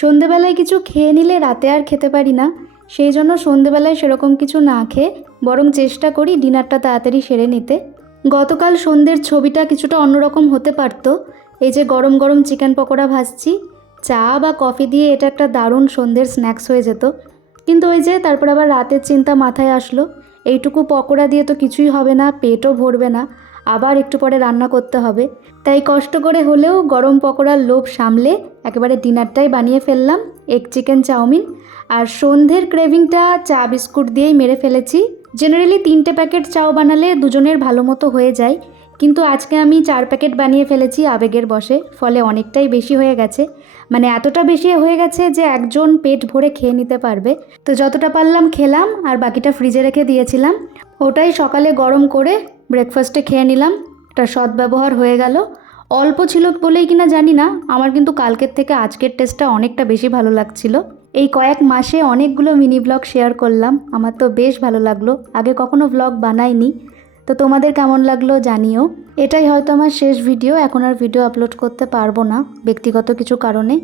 সন্ধেবেলায় কিছু খেয়ে নিলে রাতে আর খেতে পারি না, সেই জন্য সন্ধেবেলায় সেরকম কিছু না খেয়ে বরং চেষ্টা করি ডিনারটা তাড়াতাড়ি সেরে নিতে। গতকাল সন্ধ্যের ছবিটা কিছুটা অন্যরকম হতে পারত। এই যে গরম গরম চিকেন পকোড়া ভাজছি, চা বা কফি দিয়ে এটা একটা দারুণ সন্ধ্যের স্ন্যাক্স হয়ে যেত। কিন্তু ওই যে তারপর আবার রাতের চিন্তা মাথায় আসলো, এইটুকু পকোড়া দিয়ে তো কিছুই হবে না, পেটও ভরবে না, আবার একটু পরে রান্না করতে হবে। তাই কষ্ট করে হলেও গরম পকোড়ার লোভ সামলে একেবারে ডিনারটাই বানিয়ে ফেললাম, এগ চিকেন চাউমিন। আর সন্ধ্যের ক্রেভিংটা চা বিস্কুট দিয়েই মেরে ফেলেছি। জেনারেলি 3টে প্যাকেট চাও বানালে দুজনের ভালো মতো হয়ে যায়, কিন্তু আজকে আমি 4 প্যাকেট বানিয়ে ফেলেছি আবেগের বশে, ফলে অনেকটাই বেশি হয়ে গেছে। মানে এতটা বেশি হয়ে গেছে যে একজন পেট ভরে খেয়ে নিতে পারবে। তো যতটা পারলাম খেলাম, আর বাকিটা ফ্রিজে রেখে দিয়েছিলাম। ওটাই সকালে গরম করে ব্রেকফাস্টে খেয়ে নিলাম। একটা সদ্ব্যবহার হয়ে গেল। অল্প ছিল বলেই কিনা জানি না, আমার কিন্তু কালকের থেকে আজকের টেস্টটা অনেকটা বেশি ভালো লাগছিল। এই কয়েক মাসে অনেকগুলো মিনি ব্লগ শেয়ার করলাম, আমার তো বেশ ভালো লাগলো। আগে কখনো ব্লগ বানাইনি, তো তোমাদের কেমন লাগলো জানিও। এটাই হয়তো আমার শেষ ভিডিও, এখন আর ভিডিও আপলোড করতে পারবো না ব্যক্তিগত কিছু কারণে।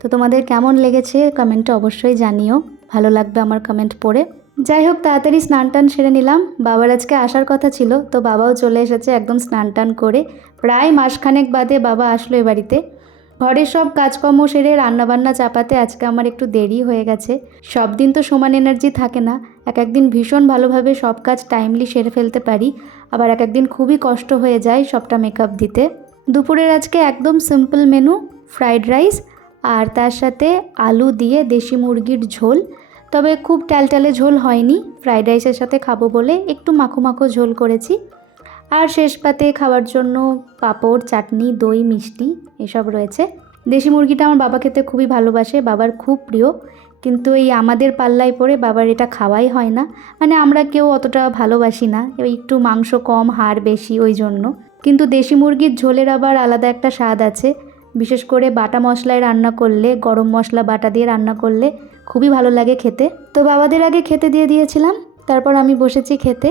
তো তোমাদের কেমন লেগেছে কমেন্টে অবশ্যই জানিও, ভালো লাগবে আমার কমেন্ট পড়ে। যাই হোক, তাড়াতাড়ি স্নান টান সেরে নিলাম। বাবার আজকে আসার কথা ছিল, তো বাবাও চলে এসেছে একদম স্নান টান করে। প্রায় মাসখানেক বাদে বাবা আসলো এ বাড়িতে। ঘরের সব কাজকর্ম সেরে রান্নাবান্না চাপাতে আজকে আমার একটু দেরি হয়ে গেছে। সব দিন তো সমান এনার্জি থাকে না, এক দিন ভীষণ ভালোভাবে সব কাজ টাইমলি সেরে ফেলতে পারি, আবার এক দিন খুবই কষ্ট হয়ে যায় সবটা মেকআপ দিতে। দুপুরের আজকে একদম সিম্পল মেনু, ফ্রাইড রাইস আর তার সাথে আলু দিয়ে দেশি মুরগির ঝোল। তবে খুব ট্যালট্যালে ঝোল হয়নি, ফ্রাইড রাইসের সাথে খাবো বলে একটু মাখো মাখো ঝোল করেছি। আর শেষ পাতে খাওয়ার জন্য পাঁপড়, চাটনি, দই, মিষ্টি এসব রয়েছে। দেশি মুরগিটা আমার বাবা খেতে খুবই ভালোবাসে, বাবার খুব প্রিয়, কিন্তু এই আমাদের পাল্লায় পড়ে বাবার এটা খাওয়াই হয় না। মানে আমরা কেউ অতটা ভালোবাসি না, ওই একটু মাংস কম হাড় বেশি ওই জন্য। কিন্তু দেশি মুরগির ঝোলের আবার আলাদা একটা স্বাদ আছে, বিশেষ করে বাটা মশলায় রান্না করলে, গরম মশলা বাটা দিয়ে রান্না করলে খুবই ভালো লাগে খেতে। তো বাবাদের আগে খেতে দিয়ে দিয়েছিলাম, তারপর আমি বসেছি খেতে।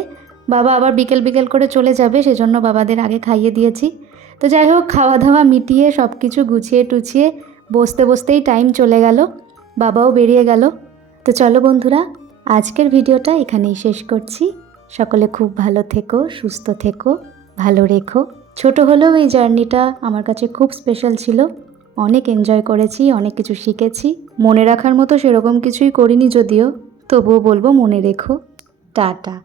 বাবা আবার বিকেল বিকেল করে চলে যাবে, সেজন্য বাবাদের আগে খাইয়ে দিয়েছি। তো যাই হোক, খাওয়া দাওয়া মিটিয়ে সব কিছু গুছিয়ে টুছিয়ে বসতে বসতেই টাইম চলে গেল, বাবাও বেরিয়ে গেল। তো চলো বন্ধুরা, আজকের ভিডিওটা এখানেই শেষ করছি। সকলে খুব ভালো থেকো, সুস্থ থেকো, ভালো রেখো। ছোট হলেও এই জার্নিটা আমার কাছে খুব স্পেশাল ছিল, অনেক এনজয় করেছি, অনেক কিছু শিখেছি। মনে রাখার মতো সেরকম কিছুই করিনি যদিও, তবুও বলবো মনে রেখো। টাটা।